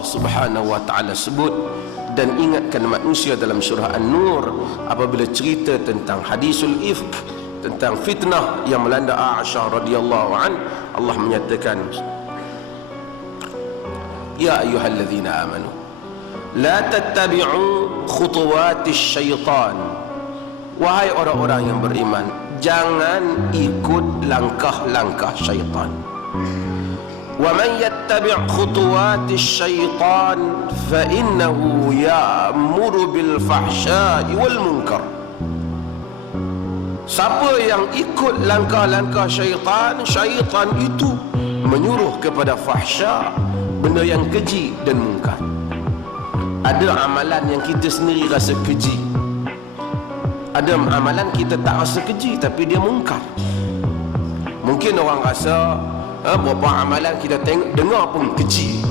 Allah Subhanahu wa taala sebut dan ingatkan manusia dalam surah An-Nur apabila cerita tentang hadisul ifk, tentang fitnah yang melanda Aisyah radhiyallahu an. Allah menyatakan, ya ayyuhalladzina amanu la tattabi'u khutuwatis syaitan. Wahai orang-orang yang beriman, jangan ikut langkah-langkah syaitan. Wa man yattabi' khutuwatis syaitan fa innahu ya'muru bil fahsya'i wal munkar. Siapa yang ikut langkah-langkah syaitan, syaitan itu menyuruh kepada fahsya, benda yang keji dan munkar. Ada amalan yang kita sendiri rasa keji, ada amalan kita tak rasa keji tapi dia munkar. Mungkin orang rasa beberapa amalan kita dengar pun keji.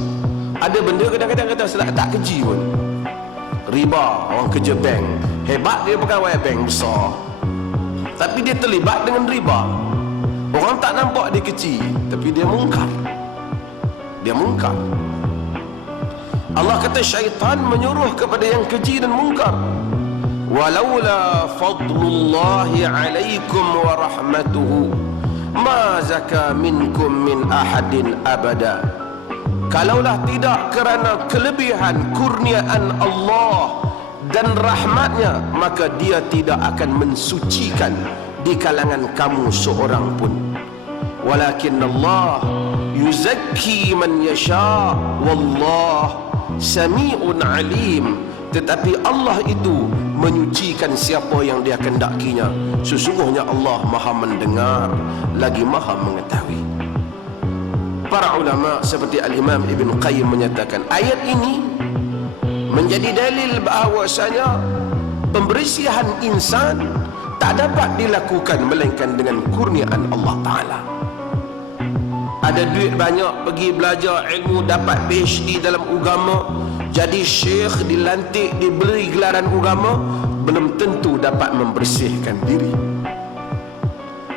Ada benda kadang-kadang kita rasa tak keji pun. Riba, orang kerja bank, hebat dia pegawai bank besar, tapi dia terlibat dengan riba. Orang tak nampak dia kecil, tapi dia mungkar. Dia mungkar. Allah kata syaitan menyuruh kepada yang keji dan mungkar. Walaula fadlullahi alaikum wa rahmatuhu ma zaka minkum min ahadin abada. Kalaulah tidak kerana kelebihan kurniaan Allah dan rahmatnya, maka dia tidak akan mensucikan di kalangan kamu seorang pun. Walakin Allah yuzakki man yasha wallah sami'un alim. Tetapi Allah itu menyucikan siapa yang dia kendakinya. Sesungguhnya Allah maha mendengar lagi maha mengetahui. Para ulama seperti Al-Imam Ibn Qayyim menyatakan ayat ini menjadi dalil bahawasanya pembersihan insan tak dapat dilakukan melainkan dengan kurniaan Allah Ta'ala. Ada duit banyak, pergi belajar ilmu, dapat PhD dalam agama, jadi syekh, dilantik, diberi gelaran agama, belum tentu dapat membersihkan diri.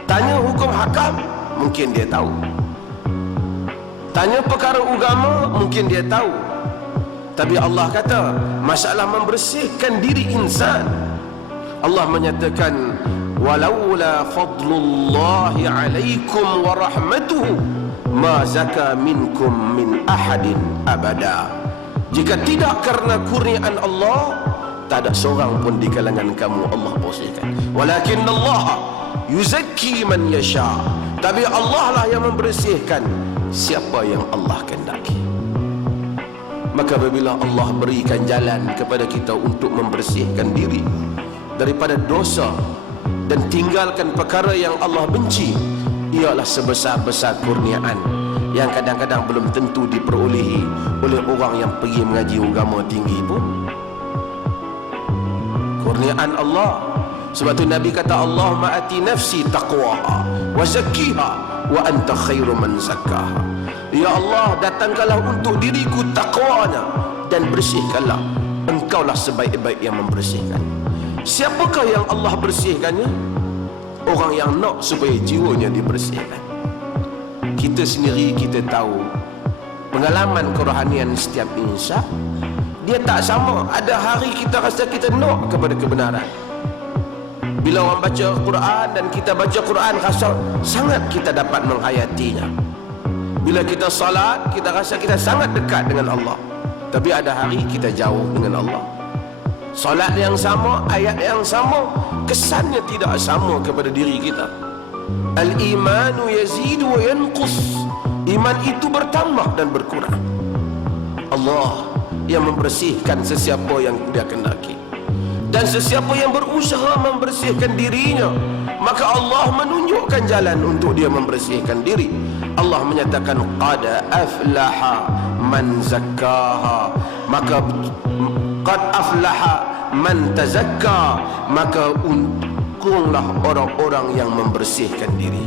Tanya hukum hakam, mungkin dia tahu. Tanya perkara agama, mungkin dia tahu. Tapi Allah kata masalah membersihkan diri insan, Allah menyatakan walaula fadlullahi alaikum wa rahmatuhu ma zaka minkum min ahadin abada. Jika tidak karena kurniaan Allah, tak ada seorang pun di kalangan kamu Allah bersihkan. Walakin Allah yuzakki man yasha. Tapi Allah lah yang membersihkan siapa yang Allah kehendaki. Maka apabila Allah berikan jalan kepada kita untuk membersihkan diri daripada dosa dan tinggalkan perkara yang Allah benci, ialah sebesar-besar kurniaan yang kadang-kadang belum tentu diperolehi oleh orang yang pergi mengaji agama tinggi pun. Kurniaan Allah. Sebab tu Nabi kata Allahumma ati nafsi taqwaha wa zakkiha wa anta khairu man zakkaha. Ya Allah, datangkanlah untuk diriku takwanya dan bersihkanlah. Engkaulah sebaik-baik yang membersihkan. Siapakah yang Allah bersihkannya? Orang yang nak supaya jiwanya dibersihkan. Kita sendiri kita tahu pengalaman kerohanian setiap insan dia tak sama. Ada hari kita rasa kita nak kepada kebenaran. Bila orang baca Quran dan kita baca Quran, rasa sangat kita dapat menghayatinya. Bila kita salat, kita rasa kita sangat dekat dengan Allah. Tapi ada hari kita jauh dengan Allah. Salat yang sama, ayat yang sama, kesannya tidak sama kepada diri kita. Al-imanu yazidu wa yanqus. Iman itu bertambah dan berkurang. Allah yang membersihkan sesiapa yang dia kehendaki. Dan sesiapa yang berusaha membersihkan dirinya, maka Allah menunjukkan jalan untuk dia membersihkan diri. Allah menyatakan qad aflaha man zakkaha, maka qad aflaha man tazakka, maka untunglah orang-orang yang membersihkan diri.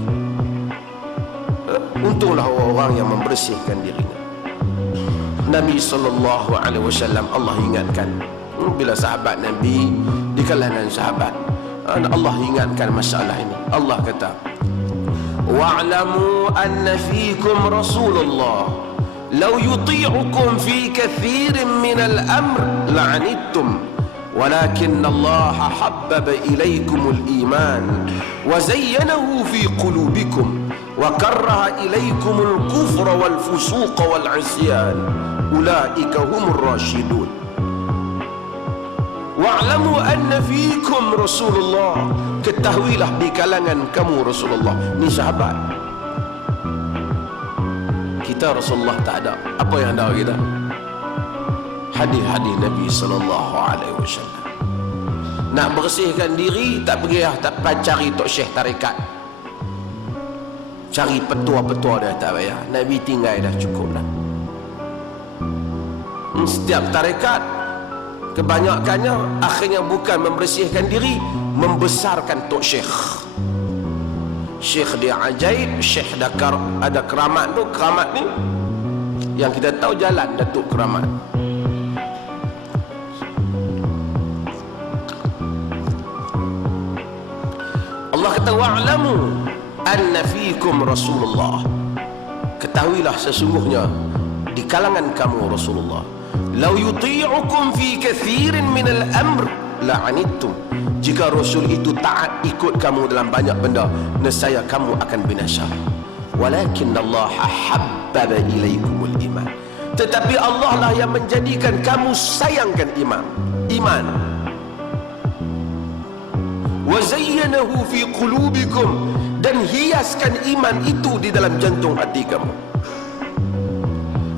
Untunglah orang yang membersihkan dirinya. Nabi SAW Allah ingatkan bila sahabat Nabi di kalangan sahabat, Allah ingatkan masalah ini. Allah kata wa'lamu anna fikum Rasulullah "Law yuti'ukum fi katsirin minal amr la'anittum, walakinna Allah habbaba ilaikumul iman wa zayyanahu fi qulubikum wa karraha ilaikumul kufra wal fusuqa wal 'isyan, ulaika humur rasyidun. Wa'lamu anna fiikum Rasulullah." Ketahuilah di kalangan kamu Rasulullah. Ni sahabat. Kita Rasulullah tak ada. Apa yang ada kita? Hadis-hadis Nabi sallallahu alaihi wasallam. Nak bersihkan diri tak pergi tak cari tok syekh tarekat. Cari petua-petua dah tak payah. Nabi tinggal dah cukup dah. Setiap tarekat kebanyakannya akhirnya bukan membersihkan diri, membesarkan tok syekh. Syekh dia ajaib, syekh ada keramat tu. Keramat ni yang kita tahu jalan Datuk Keramat. Allah kata wa'lamu anna fiikum Rasulullah. Ketahuilah sesungguhnya di kalangan kamu Rasulullah. "Law yuti'ukum fi katsirin minal amr la'anittum." Jika Rasul itu taat ikut kamu dalam banyak benda, nescaya kamu akan binasa. "Walakin Allah habbaba ilaikumul iman." Tetapi Allah lah yang menjadikan kamu sayangkan iman. "Wa zayyanahu fi qulubikum." Dan hiaskan iman itu di dalam jantung hati kamu.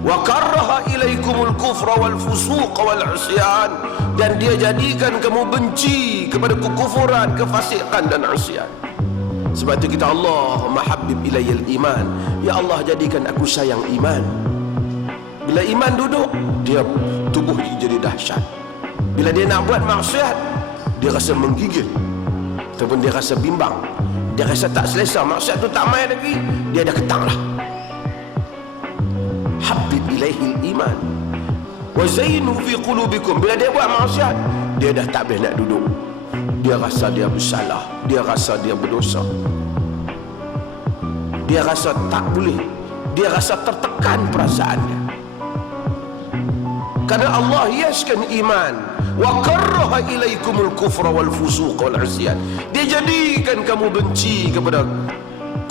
"Wa karraha ilaikumul kufra wal fusuqa wal 'isyan." Dan dia jadikan kamu benci kepada kekufuran, kefasikan dan 'isyan. Sebab itu kita Allahumma habib ilayal iman. Ya Allah, jadikan aku sayang iman. Bila iman duduk, dia tubuh jadi dahsyat. Bila dia nak buat maksiat, dia rasa menggigil ataupun dia rasa bimbang. Dia rasa tak selesa, maksiat tu tak main lagi, dia dah ketang lah. Habib ilaihil iman wa zainu fi qulubikum. Bila dia buat maksiat, dia dah tak boleh nak duduk. Dia rasa dia bersalah, dia rasa dia berdosa, dia rasa tak boleh, dia rasa tertekan perasaannya. Karena Allah hiaskan iman. "Wa karraha ilaikumul kufra wal fusuqa wal 'isyan." Dia jadikan kamu benci kepada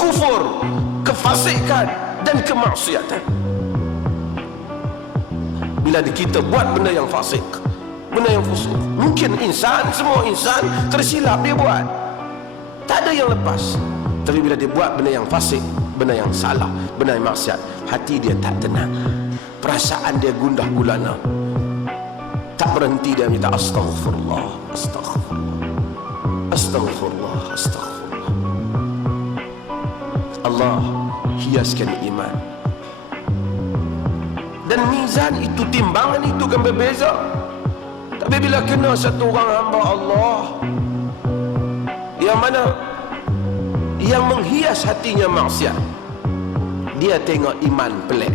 kufur, kefasikan dan kemaksiatan. Bila kita buat benda yang fasik, benda yang fusuk, mungkin semua insan tersilap dia buat, tak ada yang lepas. Tapi bila dia buat benda yang fasik, benda yang salah, benda yang maksiat, hati dia tak tenang, perasaan dia gundah gulana, tak berhenti dia minta astaghfirullah, astaghfirullah, astaghfirullah, astaghfirullah. Allah hiaskan iman. Dan mizan itu, timbangan itu kan berbeza. Tapi bila kena satu orang hamba Allah yang mana yang menghias hatinya maksiat, dia tengok iman pelik,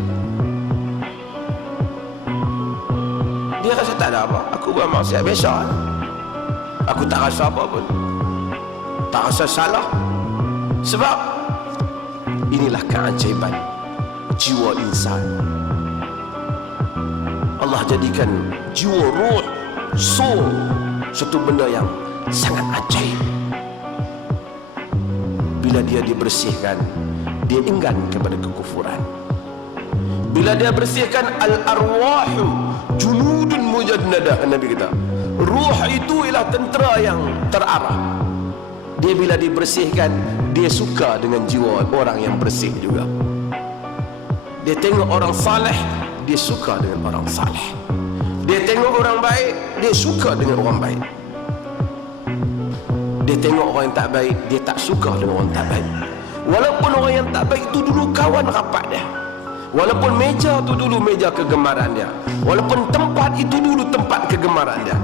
dia rasa tak ada apa, aku buat maksiat biasa, aku tak rasa apa pun, tak rasa salah. Sebab inilah keajaiban jiwa insan. Allah jadikan jiwa, ruh, soul satu benda yang sangat ajaib. Bila dia dibersihkan, dia enggan kepada kekufuran. Bila dia bersihkan, al-arwahu junudun mujannadah, Nabi kata, ruh itu ialah tentera yang terarah. Dia bila dibersihkan, dia suka dengan jiwa orang yang bersih juga. Dia tengok orang saleh, dia suka dengan orang saleh. Dia tengok orang baik, dia suka dengan orang baik. Dia tengok orang yang tak baik, dia tak suka dengan orang tak baik. Walaupun orang yang tak baik itu dulu kawan rapat dia, walaupun meja itu dulu meja kegemaran dia, walaupun tempat itu dulu tempat kegemaran dia.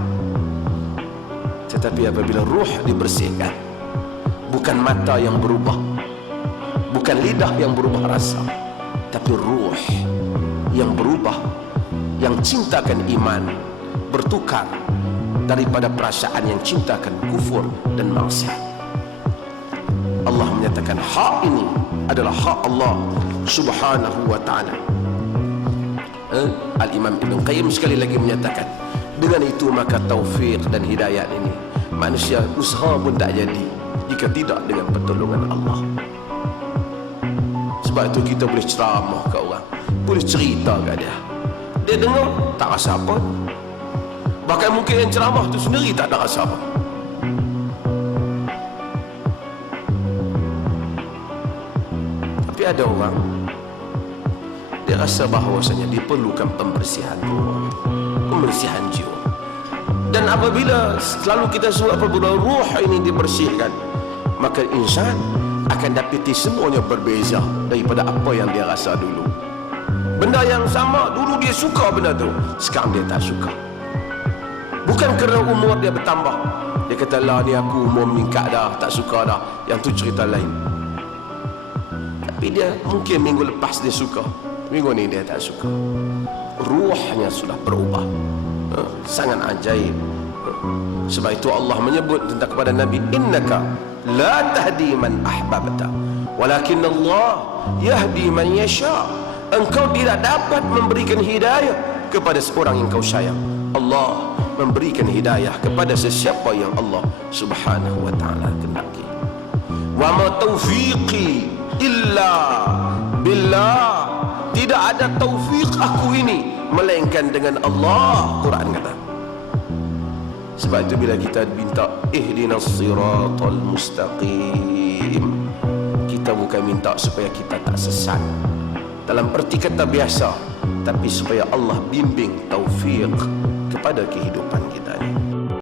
Tetapi apabila ruh dibersihkan, bukan mata yang berubah, bukan lidah yang berubah rasa, tapi ruh yang berubah, yang cintakan iman, bertukar daripada perasaan yang cintakan kufur dan maksiat. Allah menyatakan hak ini adalah hak Allah Subhanahu wa ta'ala. Al-Imam Ibn Qayyim sekali lagi menyatakan, dengan itu maka taufik dan hidayat ini manusia usaha pun tak jadi jika tidak dengan pertolongan Allah. Sebab itu kita boleh ceramah ke orang, boleh cerita kat dia, dia dengar tak rasa apa. Bahkan mungkin yang ceramah tu sendiri tak ada rasa apa. Tapi ada orang dia rasa bahawasanya diperlukan pembersihan ruh, pembersihan jiwa. Dan apabila selalu kita sebut apabila ruh ini dibersihkan, maka insan akan dapati semuanya berbeza daripada apa yang dia rasa dulu. Benda yang sama dulu dia suka benda tu, sekarang dia tak suka. Bukan kerana umur dia bertambah, dia kata lah ni aku umur meningkat dah, tak suka dah, yang tu cerita lain. Tapi dia mungkin minggu lepas dia suka, minggu ni dia tak suka. Ruhnya sudah berubah. Sangat ajaib. Sebab itu Allah menyebut tentang kepada Nabi, innaka la tahdi man ahbabta walakin Allah yahdi man yasha. Engkau tidak dapat memberikan hidayah kepada seorang yang kau sayang. Allah memberikan hidayah kepada sesiapa yang Allah Subhanahu wa taala kehendaki. Wa ma taufiqi illa billah. Tidak ada taufik aku ini melainkan dengan Allah, Quran kata. Sebab itu bila kita minta ihdinas siratal mustaqim, kita bukan minta supaya kita tak sesat dalam erti kata biasa, tapi supaya Allah bimbing taufik kepada kehidupan kita ini.